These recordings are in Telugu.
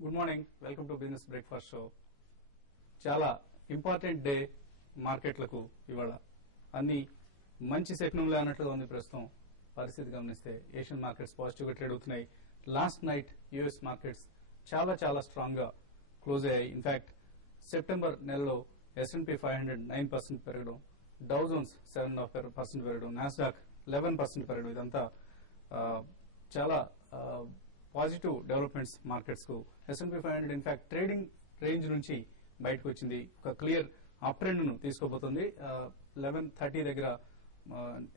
Good morning, welcome to business breakfast show. చాలా ఇంపార్టెంట్ డే మార్కెట్లకు ఇవాళ. అన్ని మంచి శకునంలో అన్నట్లుగా ఉంది ప్రస్తుతం పరిస్థితి గమనిస్తే. ఏషియన్ మార్కెట్స్ పాజిటివ్ గా ట్రేడ్ అవుతున్నాయి. లాస్ట్ నైట్ యుఎస్ మార్కెట్స్ చాలా చాలా స్ట్రాంగ్ గా క్లోజ్ అయ్యాయి. ఇన్ఫాక్ట్ సెప్టెంబర్ నెలలో S&P 500 9% పెరగడం, డౌ జోన్స్ 7.5% పెరగడం, నాస్డాక్ 11% పెరగడం, ఇదంతా చాలా పాజిటివ్ డెవలప్మెంట్స్ మార్కెట్స్ కు. S&P 500 ఇన్ఫాక్ట్ ట్రేడింగ్ రేంజ్ నుంచి బయటకు వచ్చింది. ఒక క్లియర్ అప్ ట్రెండ్ ను తీసుకోబోతుంది. 1130 దగ్గర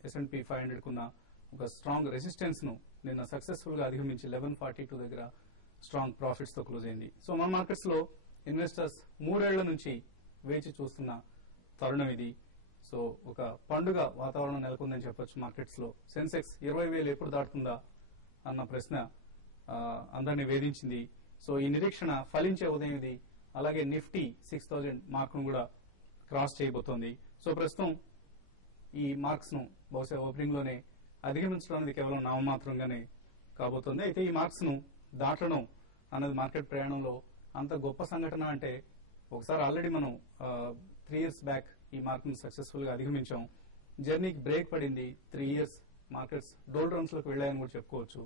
S&P 500 కున్న ఒక స్ట్రాంగ్ రెసిస్టెన్స్ ను నిన్న సక్సెస్ఫుల్ గా అధిగమించి 1142 దగ్గర స్ట్రాంగ్ ప్రాఫిట్స్ తో క్లోజ్ అయింది. సో మన మార్కెట్స్ లో ఇన్వెస్టర్స్ 3 ఏళ్ల నుంచి వేచి చూస్తున్న తరుణం ఇది. సో ఒక పండుగ వాతావరణం నెలకొందని చెప్పొచ్చు మార్కెట్స్ లో. సెన్సెక్స్ 20,000 ఎప్పుడు దాటుతుందా అన్న ప్రశ్న అందరినీ వేధించింది. సో ఈ నిరీక్షణ ఫలించే ఉదయం ఇది. అలాగే నిఫ్టీ 6,000 మార్క్ ను కూడా క్రాస్ చేయబోతోంది. సో ప్రస్తుతం ఈ మార్క్స్ ను బహుశా ఓపెనింగ్ లోనే అధిగమించడం అనేది కేవలం నామమాత్రంగానే కాబోతోంది. అయితే ఈ మార్క్స్ ను దాటడం అన్నది మార్కెట్ ప్రయాణంలో అంత గొప్ప సంఘటన అంటే, ఒకసారి ఆల్రెడీ మనం 3 years బ్యాక్ ఈ మార్క్ ను సక్సెస్ఫుల్ గా అధిగమించాం. జర్నీకి బ్రేక్ పడింది. 3 years మార్కెట్స్ డోల్ రన్స్ లోకి వెళ్లాయని కూడా చెప్పుకోవచ్చు.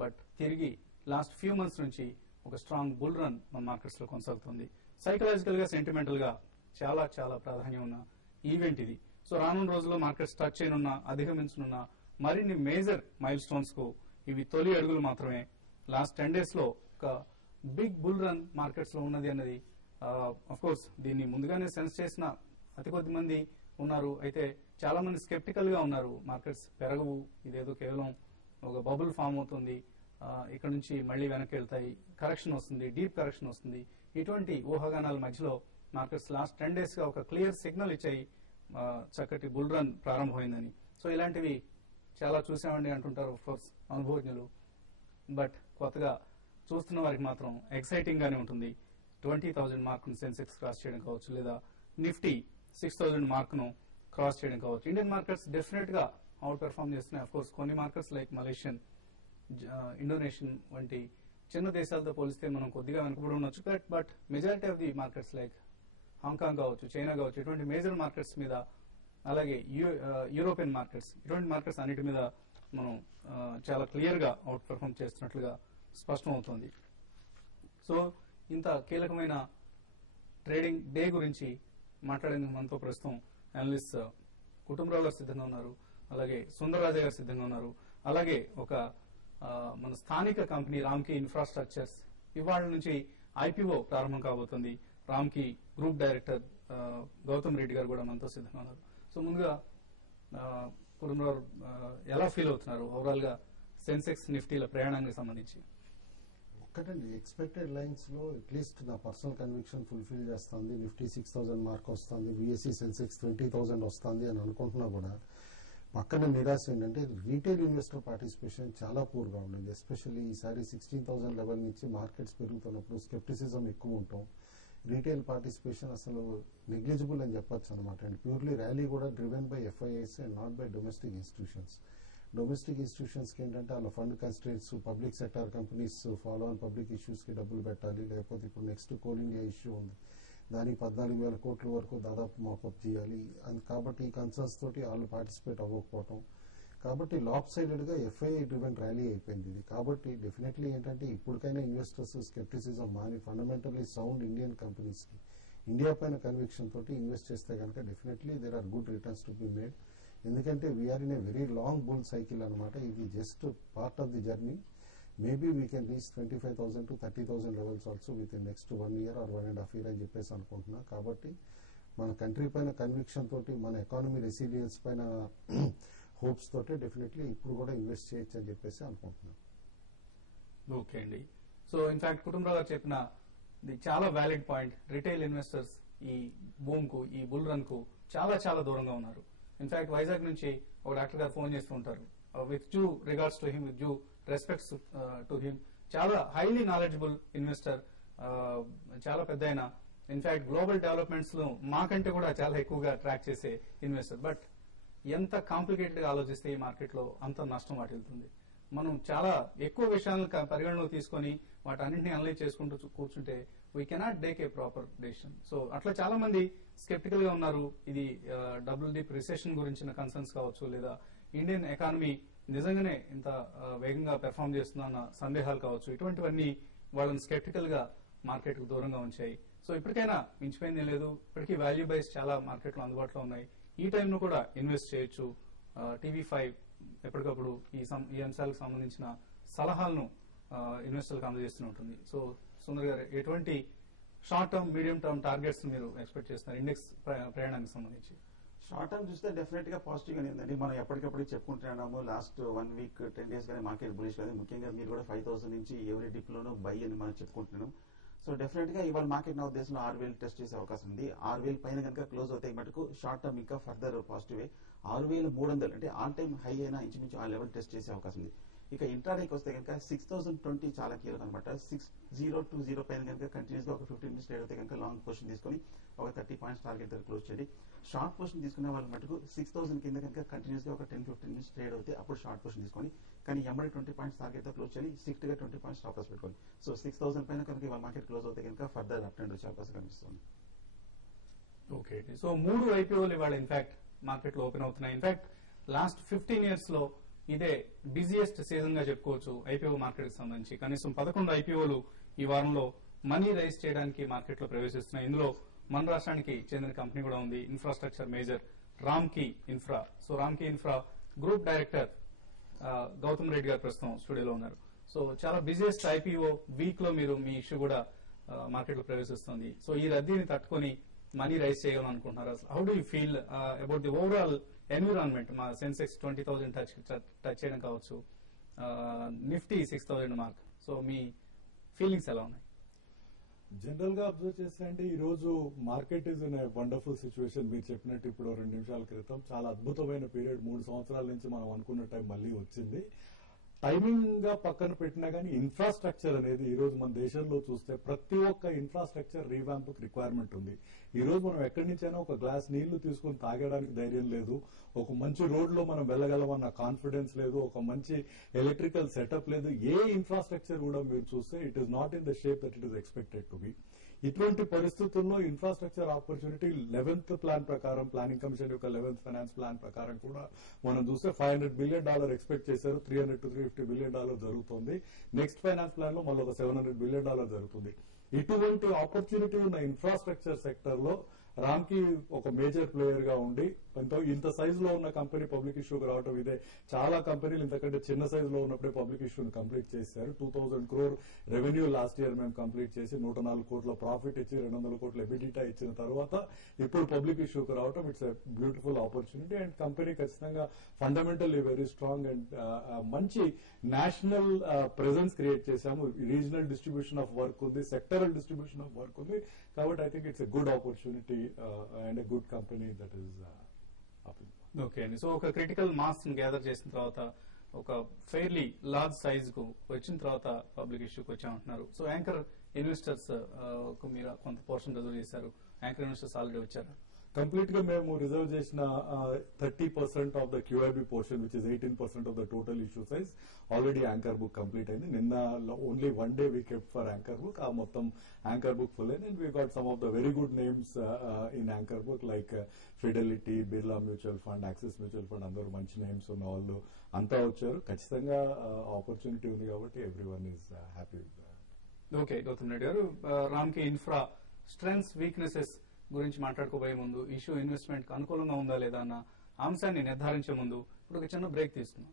బట్ తిరిగి లాస్ట్ ఫ్యూ మంత్స్ నుంచి ఒక స్ట్రాంగ్ బుల్ రన్ మన మార్కెట్స్ లో కొనసాగుతుంది. సైకలాజికల్ గా, సెంటిమెంటల్ గా చాలా చాలా ప్రాధాన్యం ఉన్న ఈవెంట్ ఇది. సో రానున్న రోజుల్లో మార్కెట్స్ టచ్ చేయనున్న, అధిగమించనున్న మరిన్ని మేజర్ మైల్ స్టోన్స్ కు ఇవి తొలి అడుగులు మాత్రమే. లాస్ట్ 10 days లో ఒక బిగ్ బుల్ రన్ మార్కెట్స్ లో ఉన్నది అన్నది అఫ్ కోర్స్ దీన్ని ముందుగానే సెన్స్ చేసిన అతి కొద్ది మంది ఉన్నారు. అయితే చాలా మంది స్కెప్టికల్ గా ఉన్నారు. మార్కెట్స్ పెరగవు, ఇదేదో కేవలం ఒక బబుల్ ఫామ్ అవుతుంది, ఇక్కడ నుంచి మళ్లీ వెనక్కి వెళ్తాయి, కరెక్షన్ వస్తుంది, డీప్ కరెక్షన్ వస్తుంది, ఇటువంటి ఊహాగానాల మధ్యలో మార్కెట్స్ లాస్ట్ 10 days గా ఒక క్లియర్ సిగ్నల్ ఇచ్చాయి చక్కటి బుల్ రన్ ప్రారంభమైందని. సో ఇలాంటివి చాలా చూసామండి అంటుంటారు కోర్స్ అనుభవజ్ఞులు. బట్ కొత్తగా చూస్తున్న వారికి మాత్రం ఎక్సైటింగ్ గానే ఉంటుంది. 20,000 మార్క్ ను సెన్సెక్స్ క్రాస్ చేయడం కావచ్చు, లేదా నిఫ్టీ 6,000 మార్క్ ను క్రాస్ చేయడం కావచ్చు. ఇండియన్ మార్కెట్స్ డెఫినెట్ గా అవుట్ పెర్ఫార్మ్ చేస్తున్నాయి. అఫ్ కోర్స్ కొన్ని మార్కెట్స్ లైక్ మలేషియన్, ఇండోనేషియన్ వంటి చిన్న దేశాలతో పోలిస్తే మనం కొద్దిగా వెనుకబడి ఉండొచ్చు. But majority of the markets like Hong Kong కావచ్చు, చైనా కావచ్చు, ఇటువంటి మేజర్ మార్కెట్స్ మీద, అలాగే యూరోపియన్ మార్కెట్స్, ఇటువంటి మార్కెట్స్ అన్నిటి మీద మనం చాలా క్లియర్ గా అవుట్ పెర్ఫార్మ్ చేస్తున్నట్లుగా స్పష్టం అవుతోంది. సో ఇంత కీలకమైన ట్రేడింగ్ డే గురించి మాట్లాడేందుకు మనతో ప్రస్తుతం అనలిస్ట్ కుటుంబరావు గారు సిద్ధంగా ఉన్నారు, అలాగే సుందరరాజా గారు సిద్ధంగా ఉన్నారు, అలాగే ఒక మన స్థానిక కంపెనీ రామ్కీ ఇన్ఫ్రాస్ట్రక్చర్స్ ఇవాళ నుంచి IPO ప్రారంభం కాబోతుంది. రామ్కీ గ్రూప్ డైరెక్టర్ గౌతమ్ రెడ్డి గారు కూడా మనతో సిద్ధంగా ఉన్నారు. సో ముందుగా కుటుంబరావు ఎలా ఫీల్ అవుతున్నారు ఓవరాల్ గా సెన్సెక్స్ నిఫ్టీల ప్రయాణానికి సంబంధించి? ఒక్కటండి, ఎక్స్పెక్టెడ్ లైన్స్ లో అట్లీస్ట్ నా పర్సనల్ కన్విక్షన్ ఫుల్ఫిల్ చేస్తుంది. నిఫ్టీ 6,000 మార్క్ వస్తుంది, BSE సెన్సెక్స్ 20,000 వస్తుంది అని అనుకుంటున్నా కూడా పక్కన నిరాశ ఏంటంటే రీటైల్ ఇన్వెస్టర్ పార్టిసిపేషన్ చాలా పూర్ గా ఉండింది. ఎస్పెషల్లీ ఈసారి 16,000 లెవెల్ నుంచి మార్కెట్స్ పెరుగుతున్నప్పుడు స్కెప్టిసిజం ఎక్కువ ఉంటాం. రీటైల్ పార్టిసిపేషన్ అసలు నెగ్లిజిబుల్ అని చెప్పొచ్చు అనమాట. అండ్ ప్యూర్లీ ర్యాలీ కూడా driven by FIIs and not by domestic institutions. Domestic institutions కి ఏంటంటే వాళ్ళ fund constraints, public sector companies follow on public issues కి డబ్బులు పెట్టాలి, లేకపోతే ఇప్పుడు నెక్స్ట్ కోల్ ఇండియా ఇష్యూ ఉంది, దానికి 14,000 కోట్ల వరకు దాదాపు మాపప్ చేయాలి. కాబట్టి ఈ కన్సర్న్స్ తోటి వాళ్ళు పార్టిసిపేట్ అవ్వకపోవటం, కాబట్టి లాప్ సైడెడ్ గా FII డ్రివెన్ ర్యాలీ అయిపోయింది ఇది. కాబట్టి డెఫినెట్లీ ఏంటంటే ఇప్పటికైనా ఇన్వెస్టర్స్ స్కెప్టిసిజం మాని ఫండమెంటల్లీ సౌండ్ ఇండియన్ కంపెనీస్ కి ఇండియా పైన కన్విక్షన్ తోటి ఇన్వెస్ట్ చేస్తే కనుక definitely there are good returns to be made. ఎందుకంటే we are in a very long bull cycle అనమాట. ఇది just part of the journey. Maybe we can reach 25,000 to 30,000 levels also within next 1 year or 1.5 years అని చెప్పేసి అనుకుంటున్నా. కాబట్టి మన కంట్రీ పైన కన్విక్షన్ తోటి, మన ఎకానమీ రెసిలియన్స్ పైన హోప్స్ తోటి డెఫినెట్లీ ఇప్పుడు కూడా ఇన్వెస్ట్ చేయొచ్చు అని చెప్పేసి అనుకుంటున్నాను. ఓకే అండి. సో ఇన్ఫాక్ట్ కుటుంబరావు గారు చెప్పిన చాలా వ్యాలిడ్ పాయింట్. రిటైల్ ఇన్వెస్టర్స్ ఈ బూమ్ కు, ఈ బుల్ రన్ కు చాలా చాలా దూరంగా ఉన్నారు. ఇన్ఫాక్ట్ వైజాగ్ నుంచి ఒక డాక్టర్ గారు ఫోన్ చేస్తూ ఉంటారు. With due regards to him, with due respects to him, చాలా హైలీ నాలెడ్జబుల్ ఇన్వెస్టర్, చాలా పెద్ద ఆయన. ఇన్ఫాక్ట్ గ్లోబల్ డెవలప్మెంట్స్ లో మాకంటే కూడా చాలా ఎక్కువగా ట్రాక్ చేసే ఇన్వెస్టర్. బట్ ఎంత కాంప్లికేటెడ్ గా ఆలోచిస్తే ఈ మార్కెట్ లో అంత నష్టం వాటిల్తుంది. మనం చాలా ఎక్కువ విషయాలను పరిగణలోకి తీసుకొని వాటన్నింటినీ అనలైజ్ చేసుకుంటూ కూర్చుంటే we cannot take a proper decision. So అట్లా చాలా మంది స్కెప్టికల్ గా ఉన్నారు. ఇది డబుల్ డీప్ రిసెషన్ గురించిన కన్సర్న్స్ కావచ్చు, లేదా ఇండియన్ ఎకానమీ నిజంగానే ఇంత వేగంగా పెర్ఫామ్ చేస్తుందన్న సందేహాలు కావచ్చు. ఇటువంటివన్నీ వాళ్ళని స్కెప్టికల్ గా మార్కెట్ కు దూరంగా ఉంచాయి. సో ఇప్పటికైనా మించిపోయింది ఏం లేదు. ఇప్పటికీ వాల్యూ బైస్ చాలా మార్కెట్లో అందుబాటులో ఉన్నాయి. ఈ టైంలో కూడా ఇన్వెస్ట్ చేయొచ్చు. TV5 ఎప్పటికప్పుడు ఈ అంశాలకు సంబంధించిన సలహాలను ఇన్వెస్టర్లకు అందజేస్తూనే ఉంటుంది. సో సుందర్ గారు, ఎటువంటి short term, medium term targets మీరు ఎక్స్పెక్ట్ చేస్తున్నారు ఇండెక్స్ ప్రయాణానికి సంబంధించి? షార్ట్ టర్మ్ చూస్తే డెఫినెట్ గా పాజిటివ్ గానే ఉందండి. మనం ఎప్పటికప్పుడు చెప్పుకుంటున్నాము లాస్ట్ 1 వీక్ 10 డేస్ గానే మార్కెట్ బులిష్ గానే. ముఖ్యంగా మీరు కూడా 5000 నుంచి ఎవరి డిప్ లోనూ బై అని మనం చెప్పుకుంటున్నాం. సో డెఫినెట్ గా ఇవాళ మార్కెట్ నా ఉద్దేశంలో 6000 టెస్ట్ చేసే అవకాశం ఉంది. 6000 పైన కనుక క్లోజ్ అవుతాయి మటుకు షార్ట్ టర్మ్ ఇంకా ఫర్దర్ పాజిటివ్. 6300 అంటే ఆల్ టైమ్ హై అయినా ఇంచుమించు ఆ లెవెల్ టెస్ట్ చేసే అవకాశం ఉంది. ఇక ఇంట్రాడేకి వస్తే కనుక 6020 చాలా కీలకం అనమాట. 6020 పైన కనుక కంటిన్యూస్ గా ఒక 15 మినిట్స్ ట్రేడ్ అయితే కనుక లాంగ్ పొజిషన్ తీసుకొని ఒక 30 పాయింట్స్ టార్గెట్ దగ్గర క్లోజ్ చేయండి. షార్ట్ పొజిషన్ తీసుకునే వాళ్ళ మటుకు 6000 కింద కనుక కంటిన్యూస్ గా ఒక 10-15 మినిట్స్ ట్రేడ్ అవుతే అప్పుడు షార్ట్ పొజిషన్ తీసుకొని, కానీ ఎంబడి 20 పాయింట్స్ టార్గెట్ తో క్లోజ్ చేయాలి. స్ట్రిక్ట్ గా 20 పాయింట్స్ స్టాప్ లాస్ పెట్టుకోండి. సో 6000 పైన కనుక ఇవాళ మార్కెట్ క్లోజ్ అవుతే కనుక ఫర్దర్ అప్ ట్రెండ్ వచ్చే అవకాశం కనిపిస్తుంది. ఓకే, సో 3 IPOలు ఇవాళ ఇన్ఫాక్ట్ మార్కెట్ లో ఓపెన్ అవుతున్నాయి. ఇన్ఫాక్ట్ లాస్ట్ 15 years లో ఇదే బిజియెస్ట్ సీజన్ గా చెప్పుకోవచ్చు IPO మార్కెట్ కి సంబంధించి. కనీసం 11 IPOలు ఈ వారంలో మనీ రైజ్ చేయడానికి మార్కెట్ లో ప్రవేశిస్తున్నాయి. ఇందులో మన రాష్ట్రానికి చెందిన కంపెనీ కూడా ఉంది, infrastructure major Ramky infra. So Ramky infra group director Gautam Reddy గారు ప్రస్తుతం స్టూడియోలో ఉన్నారు. సో చాలా బిజియెస్ట్ IPO వీక్ లో మీరు మీ ఇష్యూ కూడా మార్కెట్ లో ప్రవేశిస్తుంది. సో ఈ రద్దీని తట్టుకొని మనీ రైజ్ చేయాలనుకుంటున్నారు. How do you feel about the overall environment? మా సెన్సెక్స్ 20,000 టచ్ చేయడం కావచ్చు, నిఫ్టీ 6,000 మార్క్. సో మీ ఫీలింగ్స్ ఎలా ఉన్నాయి? జనరల్ గా అబ్జర్వ్ చేస్తే అంటే ఈ రోజు market is in wonderful situation. మీరు చెప్పినట్టు ఇప్పుడు 2 నిమిషాల క్రితం చాలా అద్భుతమైన పీరియడ్, 3 సంవత్సరాల నుంచి మనం అనుకున్న టైం మళ్ళీ వచ్చింది. టైమింగ్ గా పక్కన పెట్టినా కానీ ఇన్ఫ్రాస్ట్రక్చర్ అనేది ఈ రోజు మన దేశంలో చూస్తే ప్రతి ఒక్క ఇన్ఫ్రాస్ట్రక్చర్ రీవ్యాంప్ రిక్వైర్మెంట్ ఉంది. ఈ రోజు మనం ఎక్కడి నుంచైనా ఒక గ్లాస్ నీళ్లు తీసుకుని తాగడానికి ధైర్యం లేదు, ఒక మంచి రోడ్ లో మనం వెళ్ళగలమన్న కాన్ఫిడెన్స్ లేదు, ఒక మంచి ఎలక్ట్రికల్ సెటప్ లేదు. ఏ ఇన్ఫ్రాస్ట్రక్చర్ కూడా మీరు చూస్తే it is not in the shape that it is expected to be. ఇటువంటి పరిస్థితుల్లో ఇన్ఫ్రాస్ట్రక్చర్ ఆపర్చునిటీ 11th ప్లాన్ ప్రకారం, ప్లానింగ్ కమిషన్ యొక్క 11th ఫైనాన్స్ ప్లాన్ ప్రకారం కూడా మనం చూస్తే $500 బిలియన్ ఎక్స్పెక్ట్ చేశారు. $300 to $350 బిలియన్ జరుగుతుంది. నెక్స్ట్ ఫైనాన్స్ ప్లాన్ లో మళ్ళీ ఒక $700 బిలియన్ జరుగుతుంది. ఇటువంటి ఆపర్చునిటీ ఉన్న ఇన్ఫ్రాస్ట్రక్చర్ సెక్టర్ లో రామ్కీ ఒక మేజర్ ప్లేయర్ గా ఉండి ఇంత సైజ్ లో ఉన్న కంపెనీ పబ్లిక్ ఇష్యూకి రావడం ఇదే. చాలా కంపెనీలు ఇంతకంటే చిన్న సైజ్ లో ఉన్నప్పుడే పబ్లిక్ ఇష్యూని కంప్లీట్ చేశారు. 2,000 crore రెవెన్యూ లాస్ట్ ఇయర్ మేము కంప్లీట్ చేసి 104 కోట్ల ప్రాఫిట్ ఇచ్చి 200 కోట్ల ఎబిడిటా ఇచ్చిన తర్వాత ఇప్పుడు పబ్లిక్ ఇష్యూకి రావడం it's a beautiful opportunity. And company ఖచ్చితంగా ఫండమెంటల్లీ వెరీ స్ట్రాంగ్ అండ్ మంచి నేషనల్ ప్రెజెన్స్ క్రియేట్ చేశాము. రీజనల్ డిస్ట్రిబ్యూషన్ ఆఫ్ వర్క్ ఉంది, సెక్టరల్ డిస్ట్రిబ్యూషన్ ఆఫ్ వర్క్ ఉంది. కాబట్టి I think it's a good opportunity and a good company that is. Okay అండి, సో ఒక క్రిటికల్ మాస్ గ్యాదర్ చేసిన తర్వాత ఒక ఫెయిర్లీ లార్జ్ సైజ్ కు వచ్చిన తర్వాత పబ్లిక్ ఇష్యూకి వచ్చామంటున్నారు. సో యాంకర్ ఇన్వెస్టర్స్ మీరు కొంత పోర్షన్ రిజర్వ్ చేశారు. యాంకర్ ఇన్వెస్టర్స్ ఆల్రెడీ వచ్చారు. కంప్లీట్ గా మేము రిజర్వ్ చేసిన 30% of the QIB portion which is 18% of the total issue size already anchor book complete అయింది. నిన్న only 1 day we kept for anchor book. ఆ మొత్తం యాంకర్ బుక్ ఫుల్ అయింది. And we got some of the very good names in anchor book like Fidelity, Birla mutual fund, axis mutual fund, అందరూ మంచి నేమ్స్ ఉన్న వాళ్ళు అంతా వచ్చారు. ఖచ్చితంగా ఆపర్చునిటీ ఉంది కాబట్టి everyone is happy. Okay Gautam Reddy గారు, రామ్కీ ఇన్ఫ్రా స్ట్రెంగ్స్ వీక్నెసెస్ గురించి మాట్లాడుకోబోయే ముందు ఇష్యూ ఇన్వెస్ట్మెంట్ కు అనుకూలంగా ఉందా లేదా అన్న అంశాన్ని నిర్ధారించే ముందు ఇప్పుడు ఒక చిన్న బ్రేక్ తీసుకున్నాం.